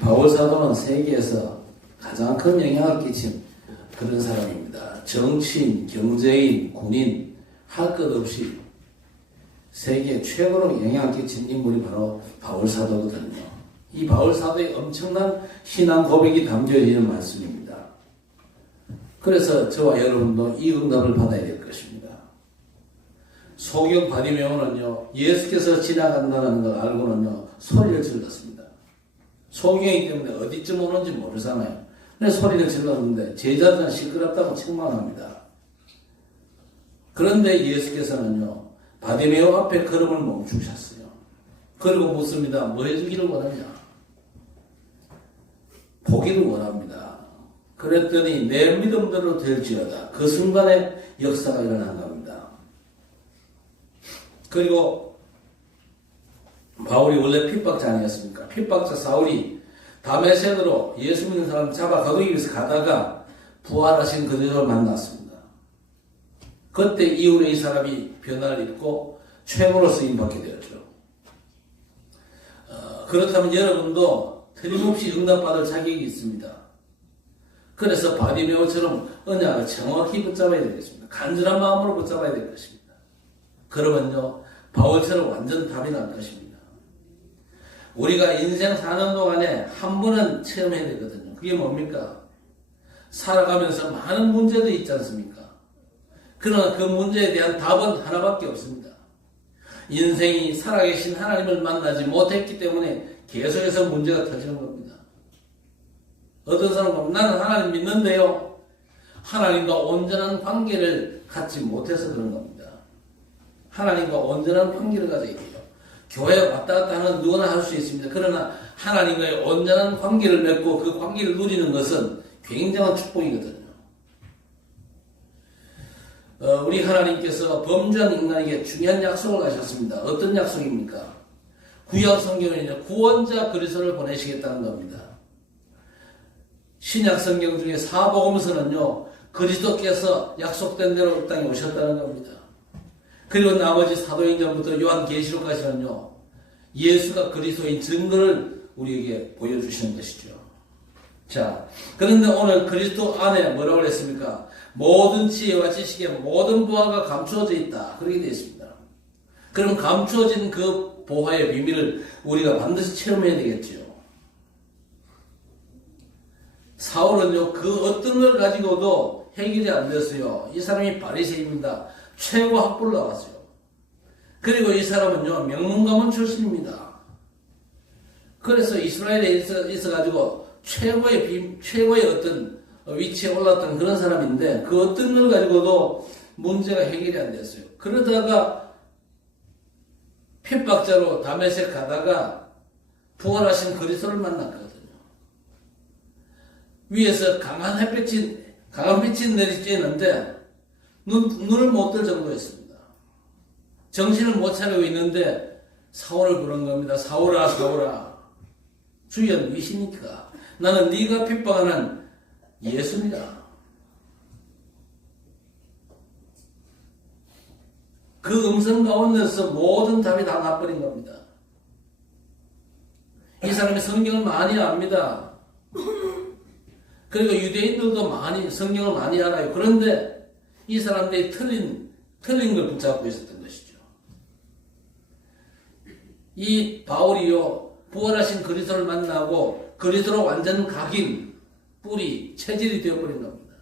바울 사도는 세계에서 가장 큰 영향을 끼친 그런 사람입니다. 정치인, 경제인, 군인 할 것 없이 세계 최고로 영향을 끼친 인물이 바로 바울 사도거든요. 이 바울 사도의 엄청난 신앙 고백이 담겨져 있는 말씀입니다. 그래서 저와 여러분도 이 응답을 받아야 될 것입니다. 소경 바디메오는요, 예수께서 지나간다는 걸 알고는요, 소리를 질렀습니다. 소경이기 때문에 어디쯤 오는지 모르잖아요. 근데 소리를 질렀는데 제자들은 시끄럽다고 책망합니다. 그런데 예수께서는요, 바디메오 앞에 걸음을 멈추셨어요. 그리고 묻습니다. 뭐 해주기를 원하냐? 보기를 원합니다. 그랬더니 내 믿음대로 될지어다. 그 순간에 역사가 일어난 겁니다. 그리고 바울이 원래 핍박자 아니었습니까? 핍박자 사울이 다메섹으로 예수 믿는 사람 잡아 가두기 위해서 가다가 부활하신 그리스도를 만났습니다. 그때 이후에 이 사람이 변화를 입고 최고로 쓰임받게 되었죠. 그렇다면 여러분도 틀림없이 응답받을 자격이 있습니다. 그래서 바디메오처럼 언약을 정확히 붙잡아야 되겠습니다. 간절한 마음으로 붙잡아야 될 것입니다. 그러면요, 바울처럼 완전 답이 날 것입니다. 우리가 인생 사는 동안에 한 번은 체험해야 되거든요. 그게 뭡니까? 살아가면서 많은 문제들이 있지 않습니까? 그러나 그 문제에 대한 답은 하나밖에 없습니다. 인생이 살아계신 하나님을 만나지 못했기 때문에 계속해서 문제가 터지는 겁니다. 어떤 사람은 나는 하나님 믿는데요, 하나님과 온전한 관계를 갖지 못해서 그런 겁니다. 하나님과 온전한 관계를 가져야 돼요. 교회 왔다 갔다 하는 누구나 할 수 있습니다. 그러나 하나님과의 온전한 관계를 맺고 그 관계를 누리는 것은 굉장한 축복이거든요. 우리 하나님께서 범죄한 인간에게 중요한 약속을 하셨습니다. 어떤 약속입니까? 구약 성경에는 구원자 그리스도를 보내시겠다는 겁니다. 신약 성경 중에 사복음서는요, 그리스도께서 약속된 대로 이 땅에 오셨다는 겁니다. 그리고 나머지 사도행전부터 요한계시록까지는요, 예수가 그리스도인 증거를 우리에게 보여주시는 것이죠. 자, 그런데 오늘 그리스도 안에 뭐라고 했습니까? 모든 지혜와 지식에 모든 보화가 감추어져 있다. 그렇게 되어 있습니다. 그럼 감추어진 그 보화의 비밀을 우리가 반드시 체험해야 되겠죠. 사울은요, 그 어떤 걸 가지고도 해결이 안 됐어요. 이 사람이 바리새인입니다. 최고 학부를 나왔어요. 그리고 이 사람은요, 명문가문 출신입니다. 그래서 이스라엘에 있어가지고 최고의 어떤 위치에 올랐던 그런 사람인데, 그 어떤 걸 가지고도 문제가 해결이 안 됐어요. 그러다가 핍박자로 다메섹 가다가 부활하신 그리스도를 만났거든요. 위에서 강한 빛이 내리쬐는데 눈을 못 뜰 정도였습니다. 정신을 못 차리고 있는데 사울을 부른 겁니다. 사울아, 사울아, 주여 누구십니까? 나는 네가 핍박하는 예수입니다. 그 음성 가운데서 모든 답이 다 나버린 겁니다. 이 사람이 성경을 많이 압니다. 그리고 유대인들도 성경을 많이 알아요. 그런데 이 사람들이 틀린 걸 붙잡고 있었던 것이죠. 이 바울이요, 부활하신 그리스도를 만나고 그리스도로 완전 각인, 뿌리, 체질이 되어버린 겁니다.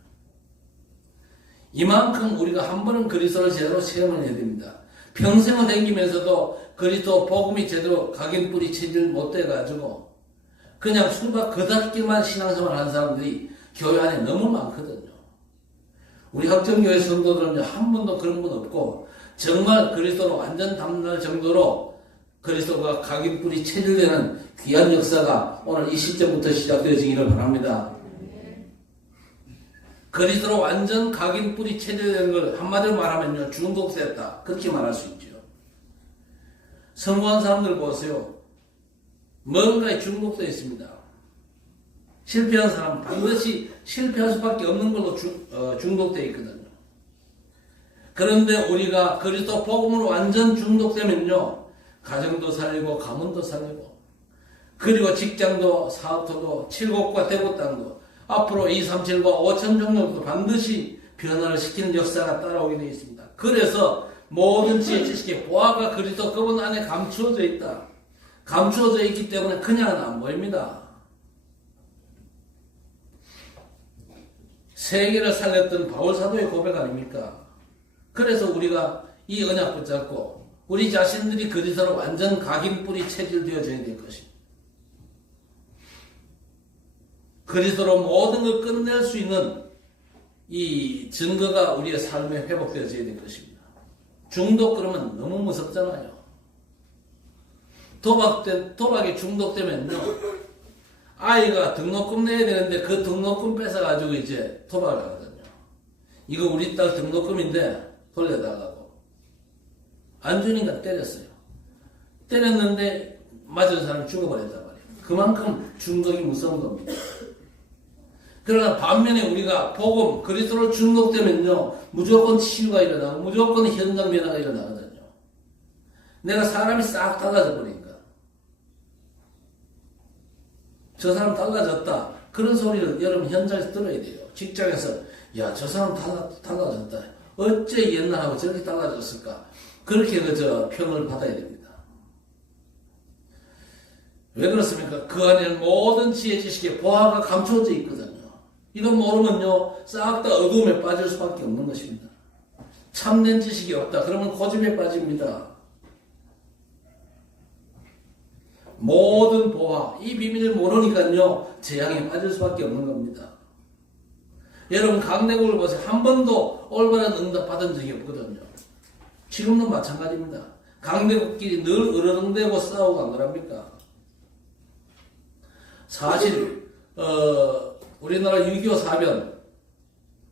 이만큼 우리가 한 번은 그리스도를 제대로 체험을 해야 됩니다. 평생을 다니면서도 그리스도 복음이 제대로 각인, 뿌리, 체질 못 돼가지고 그냥 수박 그닥기만 신앙생활 하는 사람들이 교회 안에 너무 많거든요. 우리 학정교회 성도들은 한 번도 그런 분 없고, 정말 그리스도로 완전 담날 정도로 그리스도가 각인, 뿌리, 체질되는 귀한 역사가 오늘 이 시점부터 시작되어지기를 바랍니다. 그리스도로 완전 각인, 뿌리, 체질되는 걸 한마디로 말하면요, 중독됐다. 그렇게 말할 수 있죠. 성공한 사람들 보세요. 뭔가에 중독되어 있습니다. 실패한 사람은 반드시 실패할 수밖에 없는 걸로 중독되어 있거든요. 그런데 우리가 그리스도 복음으로 완전 중독되면요, 가정도 살리고 가문도 살리고 그리고 직장도 사업토도 칠곡과 대구 땅도 앞으로 237과 5천 종족도 반드시 변화를 시키는 역사가 따라오게 되어 있습니다. 그래서 모든 지혜 지식의 보화가 그리스도 그분 안에 감추어져 있다. 감추어져 있기 때문에 그냥은 안 보입니다. 세계를 살렸던 바울사도의 고백 아닙니까? 그래서 우리가 이 언약 붙잡고 우리 자신들이 그리스도로 완전 각인뿌리 체질되어져야 될 것입니다. 그리스도로 모든 걸 끝낼 수 있는 이 증거가 우리의 삶에 회복되어져야 될 것입니다. 중독 그러면 너무 무섭잖아요. 도박에 중독되면요, 아이가 등록금 내야 되는데 그 등록금 뺏어가지고 이제 도박을 하거든요. 이거 우리 딸 등록금인데 돌려달라고. 안 주니까 때렸어요. 때렸는데 맞은 사람이 죽어버렸단 말이에요. 그만큼 중독이 무서운 겁니다. 그러나 반면에 우리가 복음, 그리스도로 중독되면요, 무조건 치유가 일어나고 무조건 현장 변화가 일어나거든요. 내가 사람이 싹 달라져 버리니까. 저 사람 달라졌다. 그런 소리를 여러분 현장에서 들어야 돼요. 직장에서 야, 저 사람 달라졌다. 어째 옛날하고 저렇게 달라졌을까? 그렇게 평을 받아야 됩니다. 왜 그렇습니까? 그 안에는 모든 지혜 지식의 보화가 감춰져 있거든요. 이거 모르면요, 싹 다 어두움에 빠질 수밖에 없는 것입니다. 참된 지식이 없다. 그러면 고집에 빠집니다. 모든 보화, 이 비밀을 모르니까요, 재앙에 빠질 수밖에 없는 겁니다. 여러분, 강대국을 보세요. 한 번도 올바른 응답 받은 적이 없거든요. 지금도 마찬가지입니다. 강대국끼리 늘 으르렁대고 싸우고 안 그럽니까? 사실, 우리나라 6.25 사변,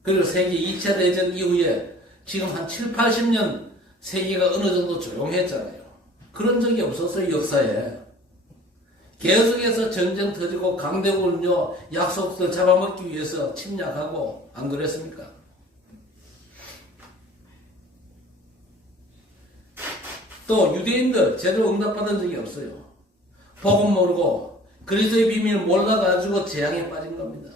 그리고 세계 2차 대전 이후에 지금 한 7, 80년 세계가 어느 정도 조용했잖아요. 그런 적이 없었어요, 역사에. 계속해서 전쟁 터지고 강대국은요, 약속들 잡아먹기 위해서 침략하고, 안 그랬습니까? 또 유대인들 제대로 응답받은 적이 없어요. 복음 모르고 그리스도의 비밀을 몰라가지고 재앙에 빠진 겁니다.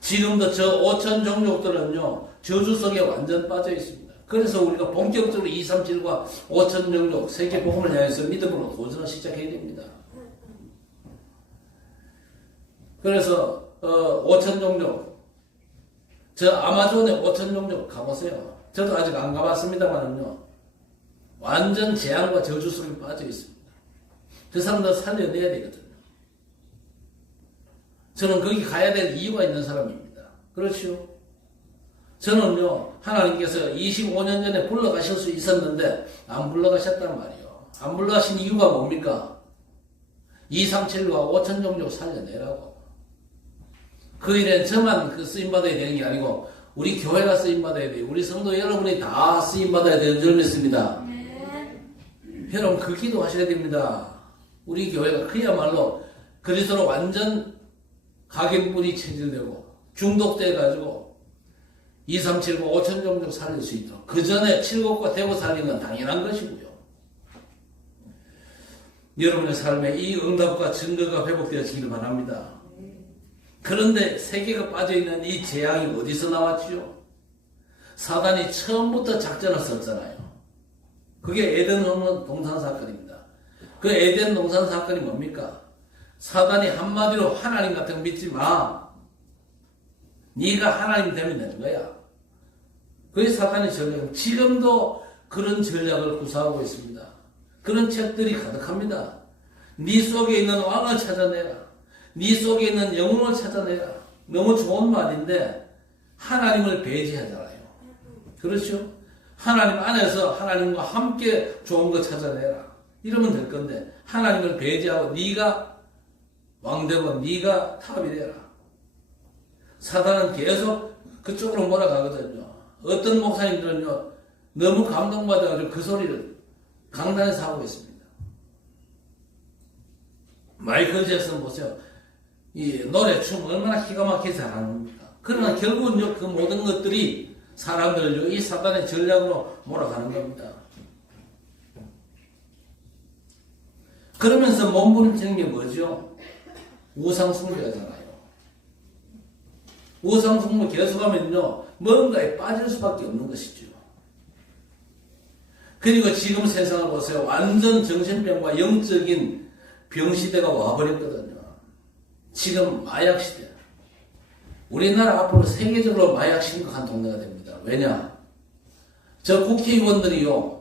지금도 저 5천 종족들은요, 저주 속에 완전 빠져 있습니다. 그래서 우리가 본격적으로 237과 5천 종족 세계 복음을 향해서 믿음으로 도전을 시작해야 됩니다. 그래서 5천 종족, 저 아마존의 5천 종족 가보세요. 저도 아직 안 가봤습니다만은요, 완전 재앙과 저주 속에 빠져 있습니다. 그 사람들 살려내야 되거든요. 저는 거기 가야 될 이유가 있는 사람입니다. 그렇죠? 저는요, 하나님께서 25년 전에 불러가실 수 있었는데 안 불러가셨단 말이에요. 안 불러가신 이유가 뭡니까? 237과 5천 종족 살려내라고. 그 일엔 저만 쓰임받아야 되는 게 아니고 우리 교회가 쓰임받아야 돼요. 우리 성도 여러분이 다 쓰임받아야 되는 줄 믿습니다. 여러분, 그 기도 하셔야 됩니다. 우리 교회가 그야말로 그리스도로 완전 각인뿌리 체질되고 중독돼가지고 237과 5천 종족 살릴 수 있도록, 그 전에 칠곡과 대구 살리는 건 당연한 것이고요. 여러분의 삶에 이 응답과 증거가 회복되어지기를 바랍니다. 그런데 세계가 빠져있는 이 재앙이 어디서 나왔지요? 사단이 처음부터 작전을 썼잖아요. 그게 에덴 동산 사건입니다. 그 에덴 동산 사건이 뭡니까? 사단이 한마디로 하나님 같은 거 믿지 마. 네가 하나님 되면 되는 거야. 그게 사단의 전략. 지금도 그런 전략을 구사하고 있습니다. 그런 책들이 가득합니다. 네 속에 있는 왕을 찾아내라. 네 속에 있는 영웅을 찾아내라. 너무 좋은 말인데 하나님을 배제하잖아요. 그렇죠? 하나님 안에서 하나님과 함께 좋은 거 찾아내라. 이러면 될 건데 하나님을 배제하고 네가 왕되고 네가 탑이 되라. 사단은 계속 그쪽으로 몰아가거든요. 어떤 목사님들은요, 너무 감동받아가지고 그 소리를 강단에서 하고 있습니다. 마이클 잭슨 보세요. 이 노래, 춤 얼마나 기가 막히게 잘하는 겁니까? 그러나 결국은요, 그 모든 것들이 사람들을 이 사단의 전략으로 몰아가는 겁니다. 그러면서 몸부림치는 게 뭐죠? 우상숭배잖아요. 우상숭배 계속하면요, 뭔가에 빠질 수밖에 없는 것이죠. 그리고 지금 세상을 보세요. 완전 정신병과 영적인 병시대가 와버렸거든요. 지금 마약시대. 우리나라 앞으로 세계적으로 마약 심각한 동네가 됩니다. 왜냐? 저 국회의원들이요,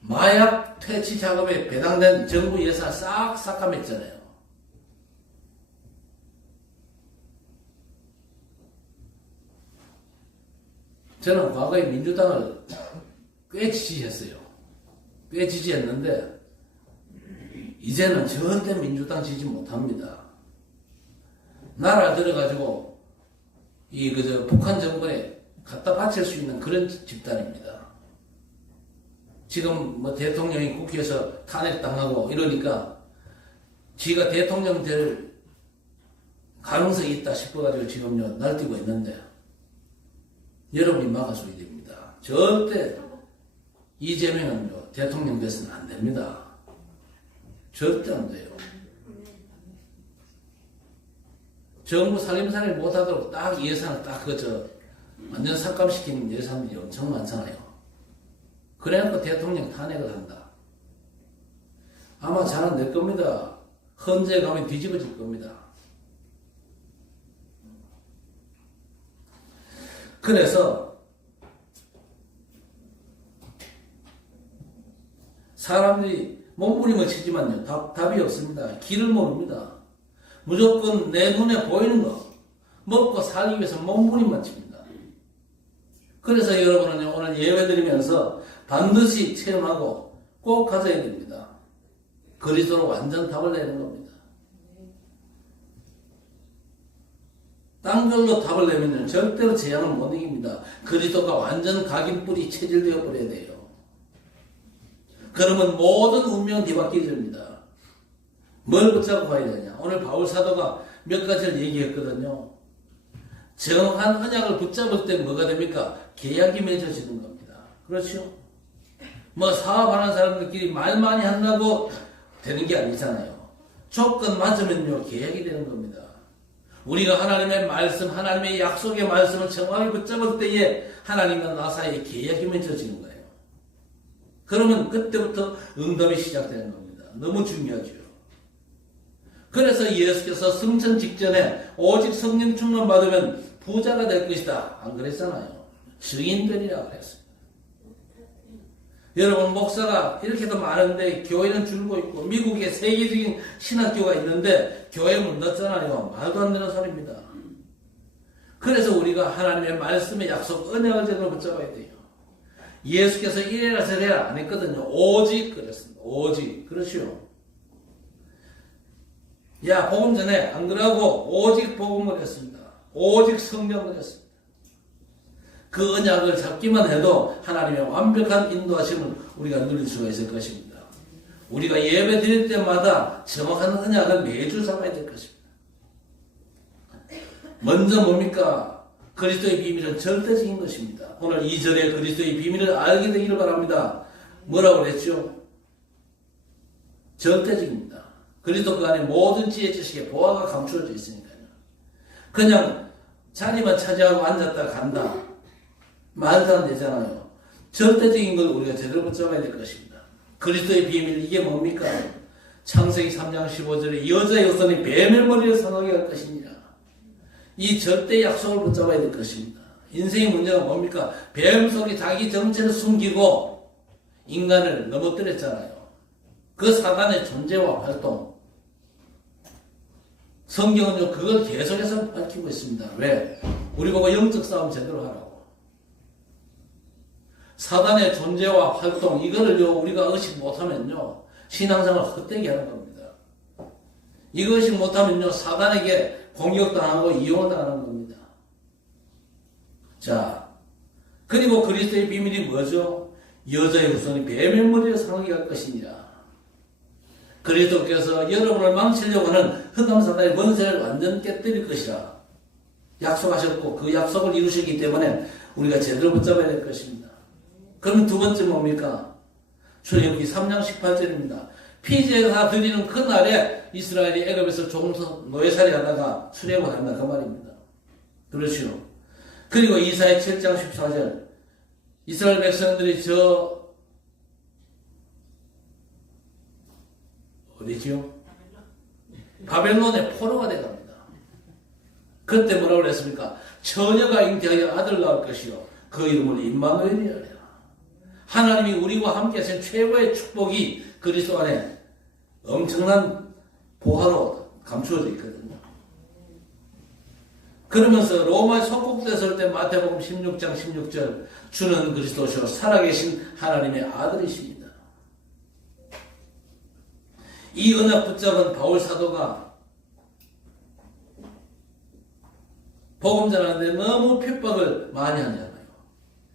마약 퇴치 작업에 배당된 정부 예산 싹 삭감했잖아요. 저는 과거에 민주당을 꽤 지지했어요. 꽤 지지했는데 이제는 절대 민주당 지지 못합니다. 나라 들어가지고 북한 정권에 갖다 바칠 수 있는 그런 집단입니다. 지금 뭐 대통령이 국회에서 탄핵당하고 이러니까 지가 대통령 될 가능성이 있다 싶어가지고 지금요 날뛰고 있는데 여러분이 막아줘야 됩니다. 절대 이재명은요 대통령 돼서는 안 됩니다. 절대 안 돼요. 정부 살림살이를 못하도록 딱 예산을 완전 삭감시키는 예산들이 엄청 많잖아요. 그래놓고 대통령 탄핵을 한다. 아마 잘 안 될 겁니다. 헌재 가면 뒤집어질 겁니다. 그래서 사람들이 몸부림을 치지만요 답이 없습니다. 길을 모릅니다. 무조건 내 눈에 보이는 거 먹고 살기 위해서 몸부림만 칩니다. 그래서 여러분은 오늘 예배 드리면서 반드시 체험하고 꼭 가져야 됩니다. 그리스도로 완전 답을 내는 겁니다. 딴 걸로 답을 내면 절대로 재앙을 못 이깁니다. 그리스도가 완전 각인뿔이 체질되어 버려야 돼요. 그러면 모든 운명은 뒤바뀌어집니다. 뭘 붙잡고 가야 되냐? 오늘 바울 사도가 몇 가지를 얘기했거든요. 정한 언약을 붙잡을 때 뭐가 됩니까? 계약이 맺어지는 겁니다. 그렇죠? 뭐 사업하는 사람들끼리 말 많이 한다고 되는 게 아니잖아요. 조건 맞으면요 계약이 되는 겁니다. 우리가 하나님의 말씀, 하나님의 약속의 말씀을 정확히 붙잡을 때에 하나님과 나 사이에 계약이 맺어지는 거예요. 그러면 그때부터 응답이 시작되는 겁니다. 너무 중요하죠. 그래서 예수께서 승천 직전에 오직 성령 충만 받으면 부자가 될 것이다. 안 그랬잖아요. 증인되리라 그랬습니다. 여러분 목사가 이렇게도 많은데 교회는 줄고 있고 미국에 세계적인 신학교가 있는데 교회 문 닫잖아요. 말도 안 되는 소리입니다. 그래서 우리가 하나님의 말씀의 약속 언약을 제대로 붙잡아야 돼요. 예수께서 이래라 저래라 안 했거든요. 오직 그랬습니다. 오직. 그렇죠. 야 복음 전에 안 그러고 오직 복음을 했습니다. 오직 성령을 했습니다. 그 언약을 잡기만 해도 하나님의 완벽한 인도하심을 우리가 누릴 수가 있을 것입니다. 우리가 예배 드릴 때마다 정확한 언약을 매주 잡아야 될 것입니다. 먼저 뭡니까? 그리스도의 비밀은 절대적인 것입니다. 오늘 2절에 그리스도의 비밀을 알게 되기를 바랍니다. 뭐라고 그랬죠? 절대적입니다. 그리스도 그 안에 모든 지혜 지식의 보화가 감추어져 있으니까요. 그냥 자리만 차지하고 앉았다 간다. 말도 안 되잖아요. 절대적인 걸 우리가 제대로 붙잡아야 될 것입니다. 그리스도의 비밀 이게 뭡니까? 창세기 3장 15절에 여자의 후손이 뱀의 머리를 상하게 할 것이니라. 이 절대 약속을 붙잡아야 될 것입니다. 인생의 문제가 뭡니까? 뱀 속에 자기 정체를 숨기고 인간을 넘어뜨렸잖아요. 그 사단의 존재와 활동. 성경은요 그걸 계속해서 밝히고 있습니다. 왜? 우리 보고 영적 싸움 제대로 하라고. 사단의 존재와 활동 이거를요 우리가 의식 못하면요 신앙생활 헛되게 하는 겁니다. 이거 의식 못하면요 사단에게 공격당하고 이용당하는 겁니다. 자 그리고 그리스도의 비밀이 뭐죠? 여자의 후손이 뱀의 머리를 상하게 할 것이니라. 그리스도께서 여러분을 망치려고 하는 흑암 사단의 권세를 완전 깨뜨릴 것이라 약속하셨고 그 약속을 이루셨기 때문에 우리가 제대로 붙잡아야 될 것입니다. 그럼 두 번째 뭡니까? 출애굽기 3장 18절입니다. 피제사 드리는 그날에 이스라엘이 애굽에서 종속 노예살이 하다가 출애굽을 한다 그 말입니다. 그렇죠. 그리고 이사야 7장 14절 이스라엘 백성들이 어디지요? 바벨론의 포로가 돼갑니다. 그때 뭐라고 그랬습니까? 처녀가 잉태하여 아들 낳을 것이요 그 이름을 임마누엘이라 해라. 하나님이 우리와 함께 하신 최고의 축복이 그리스도 안에 엄청난 보화로 감추어져 있거든요. 그러면서 로마에 속국됐을 때 마태복음 16장 16절 주는 그리스도시요 살아계신 하나님의 아들이십니다. 이 언약 붙잡은 바울 사도가 복음 전하는데 너무 핍박을 많이 하잖아요.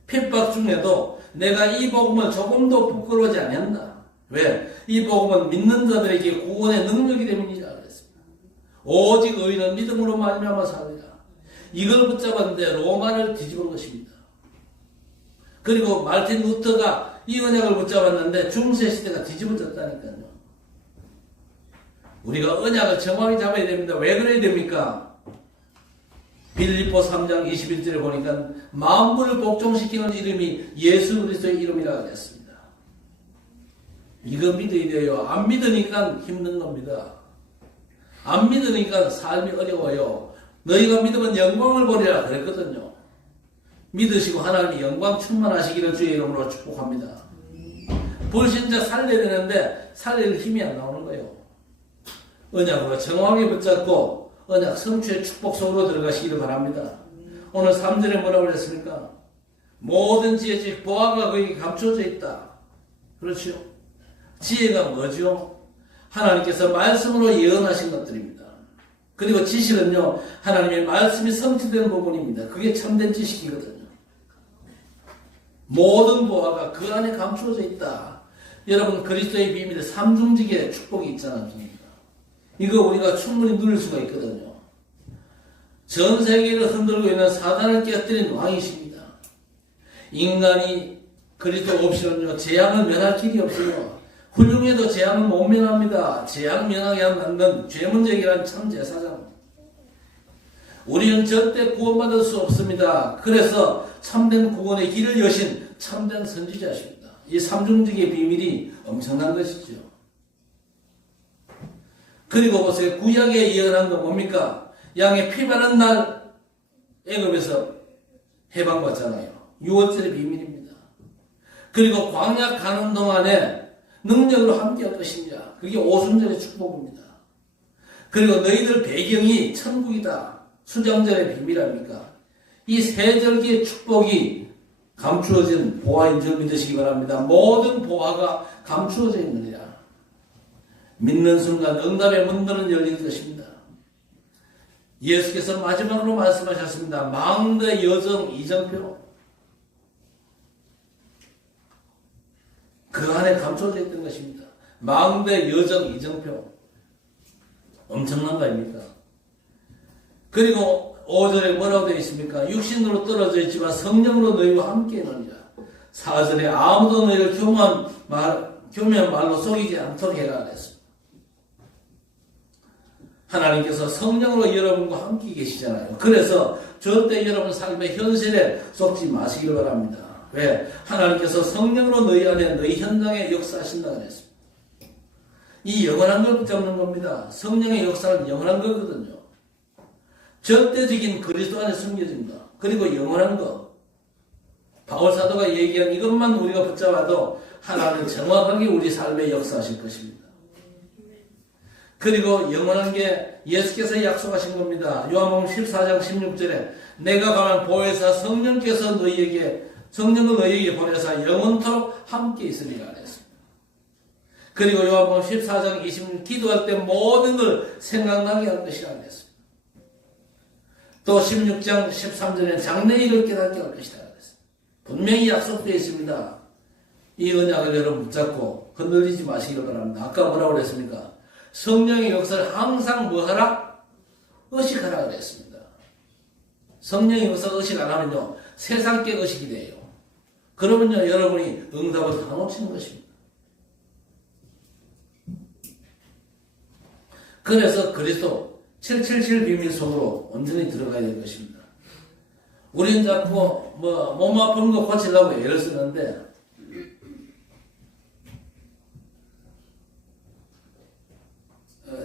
핍박 중에도 내가 이 복음을 조금도 부끄러워하지 않는다. 왜? 이 복음은 믿는 자들에게 구원의 능력이 됨이니라 그랬습니다. 오직 의인은 믿음으로 말미암아 살리라. 이걸 붙잡았는데 로마를 뒤집은 것입니다. 그리고 말틴 루터가 이 언약을 붙잡았는데 중세 시대가 뒤집어졌다니까요. 우리가 언약을 정확히 잡아야 됩니다. 왜 그래야 됩니까? 빌립보 3장 21절에 보니까 만물을 복종시키는 이름이 예수 그리스도의 이름이라고 했습니다. 이거 믿어야 돼요. 안 믿으니까 힘든 겁니다. 안 믿으니까 삶이 어려워요. 너희가 믿으면 영광을 보리라 그랬거든요. 믿으시고 하나님이 영광 충만하시기를 주의 이름으로 축복합니다. 불신자 살려야 되는데 살릴 힘이 안 나오는 거예요. 언약으로 정확하게 붙잡고 언약 성취의 축복 속으로 들어가시기를 바랍니다. 오늘 3절에 뭐라고 그랬습니까? 모든 지혜직 보화가 거기 감춰져 있다. 그렇죠? 지혜가 뭐죠? 하나님께서 말씀으로 예언하신 것들입니다. 그리고 지식은요, 하나님의 말씀이 성취되는 부분입니다. 그게 참된 지식이거든요. 모든 보화가 그 안에 감추어져 있다. 여러분, 그리스도의 비밀에 삼중직의 축복이 있지 않습니까? 이거 우리가 충분히 누릴 수가 있거든요. 전 세계를 흔들고 있는 사단을 깨뜨린 왕이십니다. 인간이 그리스도 없이는요, 재앙을 면할 길이 없어요. 훌륭해도 재앙은 못 면합니다. 재앙 면하게 만든 죄문제기란 참 제사장. 우리는 절대 구원받을 수 없습니다. 그래서 참된 구원의 길을 여신 참된 선지자십니다. 이 삼중직의 비밀이 엄청난 것이죠. 그리고 보세요. 구약에 예언한 건 뭡니까? 양의 피 바른 날 애굽에서 해방받잖아요. 6월절의 비밀입니다. 그리고 광야 가는 동안에 능력으로 함께할 것입니다. 그게 오순절의 축복입니다. 그리고 너희들 배경이 천국이다. 수장절의 비밀 아닙니까? 이 세 절기의 축복이 감추어진 보화인 줄 믿으시기 바랍니다. 모든 보화가 감추어져 있느니라. 믿는 순간 응답의 문들은 열릴 것입니다. 예수께서 마지막으로 말씀하셨습니다. 망대 여정 이정표. 그 안에 감춰져 있던 것입니다. 망대 여정 이정표. 엄청난 거 아닙니까? 그리고 5절에 뭐라고 되어 있습니까? 육신으로 떨어져 있지만 성령으로 너희와 함께 있느니라. 4절에 아무도 너희를 교묘한 말로 속이지 않도록 해라 그랬습니다. 하나님께서 성령으로 여러분과 함께 계시잖아요. 그래서 절대 여러분 삶의 현실에 속지 마시길 바랍니다. 왜? 하나님께서 성령으로 너희 안에 너희 현장에 역사하신다고 했습니다. 이 영원한 걸 붙잡는 겁니다. 성령의 역사는 영원한 거거든요. 절대적인 그리스도 안에 숨겨집니다. 그리고 영원한 거. 바울 사도가 얘기한 이것만 우리가 붙잡아도 하나님은 정확하게 우리 삶에 역사하실 것입니다. 그리고 영원한 게 예수께서 약속하신 겁니다. 요한복음 14장 16절에 내가 가면 보혜사 성령께서 성령을 너희에게 보내사 영원토록 함께 있으리라 그랬습니다. 그리고 요한복음 14장 26절 기도할 때 모든 걸 생각나게 할 것이라 그랬습니다. 또 16장 13절에 장래일을 깨닫게 할 것이라 그랬습니다. 분명히 약속되어 있습니다. 이 언약을 여러분 붙잡고 흔들리지 마시기 바랍니다. 아까 뭐라고 그랬습니까? 성령의 역사를 항상 뭐하라? 의식하라 그랬습니다. 성령의 역사를 의식 안 하면요, 세상 께 의식이 돼요. 그러면요, 여러분이 응답을 다 놓치는 것입니다. 그래서 그리스도 777 비밀 속으로 온전히 들어가야 될 것입니다. 우리는 자꾸 몸 아픈 거 고치려고 애를 쓰는데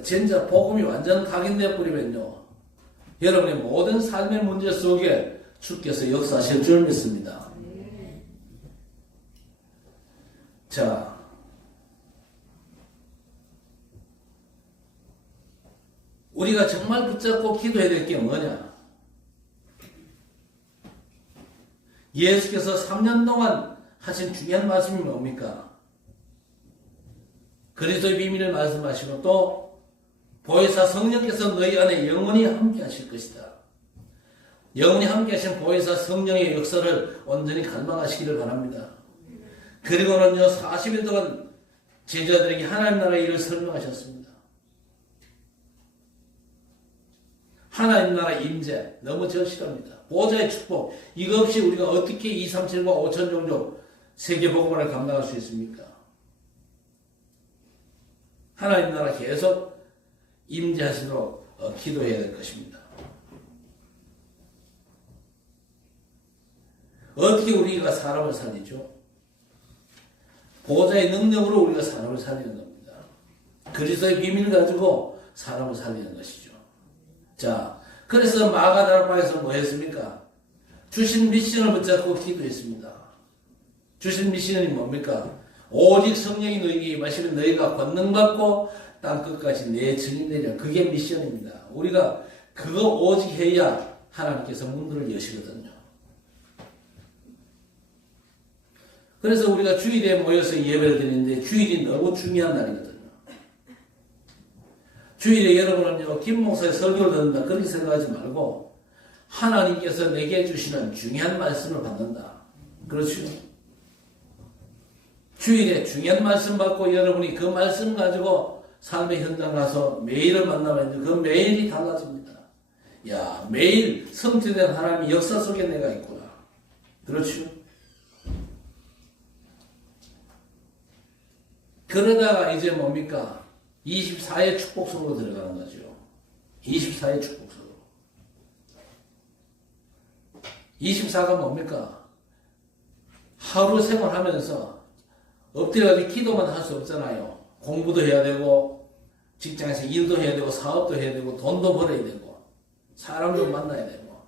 진짜 복음이 완전 각인되어 버리면요, 여러분의 모든 삶의 문제 속에 주께서 역사하실 줄 믿습니다. 자, 우리가 정말 붙잡고 기도해야 될 게 뭐냐? 예수께서 3년 동안 하신 중요한 말씀이 뭡니까? 그리스도의 비밀을 말씀하시고 또 보혜사 성령께서 너희 안에 영원히 함께 하실 것이다. 영원히 함께 하신 보혜사 성령의 역사를 온전히 갈망하시기를 바랍니다. 그리고는요, 40일 동안 제자들에게 하나님 나라의 일을 설명하셨습니다. 하나님 나라 임재 너무 절실합니다. 보좌의 축복, 이거 없이 우리가 어떻게 237과 5천 종족 세계복음화를 감당할 수 있습니까? 하나님 나라 계속 임재하시도록 기도해야 될 것입니다. 어떻게 우리가 사람을 살리죠? 보좌의 능력으로 우리가 사람을 살리는 겁니다. 그리스도의 비밀을 가지고 사람을 살리는 것이죠. 자, 그래서 마가다락방에서 뭐 했습니까? 주신 미션을 붙잡고 기도했습니다. 주신 미션이 뭡니까? 오직 성령이 너희에게 임하시면 너희가 권능받고 땅끝까지 내 증인 되리라. 그게 미션입니다. 우리가 그거 오직 해야 하나님께서 문들을 여시거든요. 그래서 우리가 주일에 모여서 예배를 드리는데 주일이 너무 중요한 날이거든요. 주일에 여러분은요, 김 목사의 설교를 듣는다 그렇게 생각하지 말고 하나님께서 내게 주시는 중요한 말씀을 받는다. 그렇죠? 주일에 중요한 말씀 받고 여러분이 그 말씀 가지고 삶의 현장 가서 매일을 만나면 그 매일이 달라집니다. 야, 매일 성취된 하나님의 역사 속에 내가 있구나. 그렇죠? 그러다가 이제 뭡니까? 24의 축복 속으로 들어가는 거죠. 24의 축복 속으로. 24가 뭡니까? 하루 생활하면서 엎드려가지고 기도만 할 수 없잖아요. 공부도 해야 되고, 직장에서 일도 해야 되고, 사업도 해야 되고, 돈도 벌어야 되고, 사람도 만나야 되고,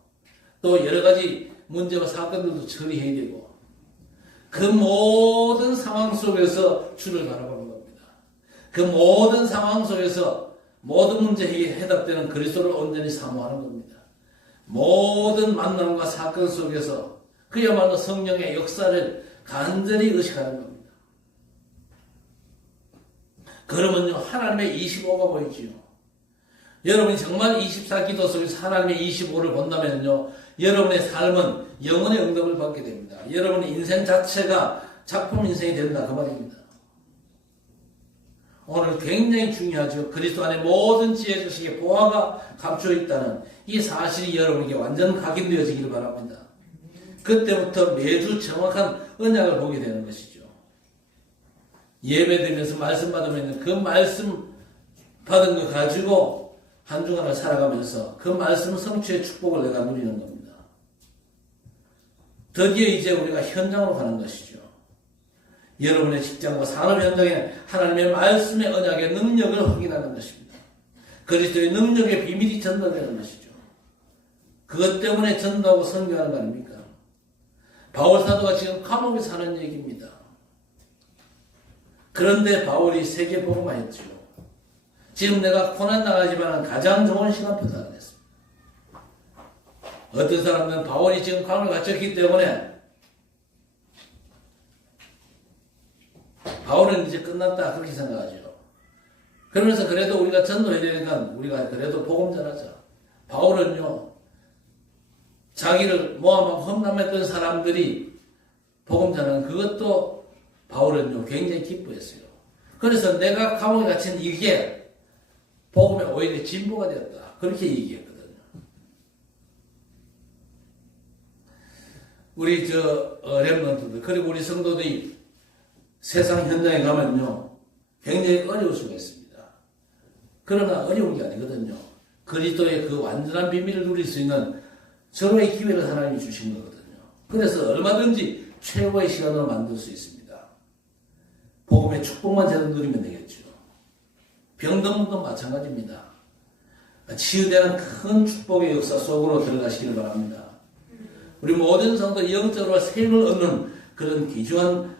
또 여러 가지 문제와 사건들도 처리해야 되고, 그 모든 상황 속에서 주를 바라보는 겁니다. 그 모든 상황 속에서 모든 문제에 해답되는 그리스도를 온전히 사모하는 겁니다. 모든 만남과 사건 속에서 그야말로 성령의 역사를 간절히 의식하는 겁니다. 그러면요, 하나님의 25가 보이지요. 여러분이 정말 24 기도 속에서 하나님의 25를 본다면요, 여러분의 삶은 영혼의 응답을 받게 됩니다. 여러분의 인생 자체가 작품 인생이 된다 그 말입니다. 오늘 굉장히 중요하죠. 그리스도 안에 모든 지혜 지식의 보화가 감추어 있다는 이 사실이 여러분에게 완전 각인되어지기를 바랍니다. 그때부터 매주 정확한 언약을 보게 되는 것이죠. 예배드리면서 말씀 받으면 그 말씀 받은 거 가지고 한 주간을 살아가면서 그 말씀 성취의 축복을 내가 누리는 겁니다. 드디어 이제 우리가 현장으로 가는 것이죠. 여러분의 직장과 산업 현장에 하나님의 말씀의 언약의 능력을 확인하는 것입니다. 그리스도의 능력의 비밀이 전달되는 것이죠. 그것 때문에 전도하고 선교하는 거 아닙니까? 바울 사도가 지금 감옥에 사는 얘기입니다. 그런데 바울이 세계 복음화했죠. 지금 내가 고난 당하지만 가장 좋은 시간표를 알아냈습니다. 어떤 사람들은 바울이 지금 감옥에 갇혔기 때문에 바울은 이제 끝났다 그렇게 생각하죠. 그러면서 그래도 우리가 전도해야 되니까 우리가 그래도 복음 전하자. 바울은요, 자기를 모함하고 험담했던 사람들이 복음 전하는 그것도 바울은요 굉장히 기뻐했어요. 그래서 내가 감옥에 갇힌 이게 복음의 오히려 진보가 되었다 그렇게 얘기했거든요. 우리 렘넌트들 그리고 우리 성도들이 세상 현장에 가면요 굉장히 어려울 수가 있습니다. 그러나 어려운 게 아니거든요. 그리스도의 그 완전한 비밀을 누릴 수 있는 절호의 기회를 하나님이 주신 거거든요. 그래서 얼마든지 최고의 시간으로 만들 수 있습니다. 복음의 축복만 제대로 누리면 되겠죠. 병든 분도 마찬가지입니다. 치유되는 큰 축복의 역사 속으로 들어가시기를 바랍니다. 우리 모든 성도 영적으로 생을 얻는 그런 귀중한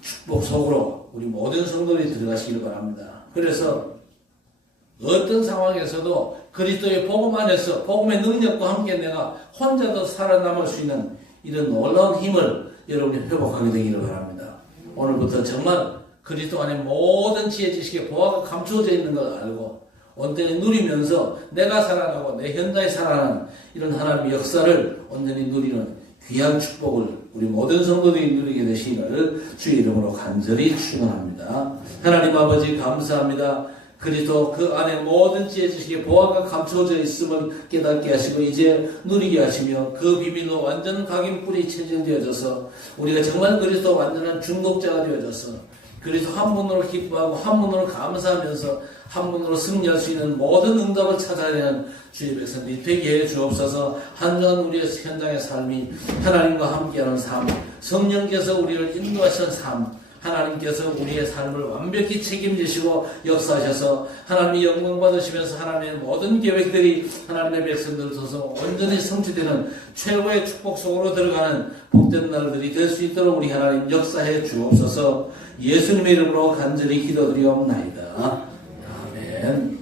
축복 속으로 우리 모든 성도들이 들어가시기를 바랍니다. 그래서 어떤 상황에서도 그리스도의 복음 안에서 복음의 능력과 함께 내가 혼자도 살아남을 수 있는 이런 놀라운 힘을 여러분이 회복하게 되기를 바랍니다. 오늘부터 정말 그리스도 안에 모든 지혜 지식의 보화가 감추어져 있는 걸 알고 온전히 누리면서 내가 살아가고 내 현장에 살아가는 이런 하나님의 역사를 온전히 누리는 귀한 축복을 우리 모든 성도들이 누리게 되시기를 주의 이름으로 간절히 축원합니다. 하나님 아버지 감사합니다. 그리스도 그 안에 모든 지혜 지식의 보화가 감춰져 있음을 깨닫게 하시고 이제 누리게 하시며 그 비밀로 완전 각인뿔이 체질되어져서 우리가 정말 그리스도 완전한 중독자가 되어져서 그리스도 한 분으로 기뻐하고 한 분으로 감사하면서 한 분으로 승리할 수 있는 모든 응답을 찾아야 되는 주의 백성들이 되게 해 주옵소서. 한전 우리의 현장의 삶이 하나님과 함께하는 삶, 성령께서 우리를 인도하시는 삶, 하나님께서 우리의 삶을 완벽히 책임지시고 역사하셔서 하나님의 영광 받으시면서 하나님의 모든 계획들이 하나님의 백성들을 통해서 온전히 성취되는 최고의 축복 속으로 들어가는 복된 날들이 될 수 있도록 우리 하나님 역사해 주옵소서. 예수님의 이름으로 간절히 기도드리옵나이다. 아멘.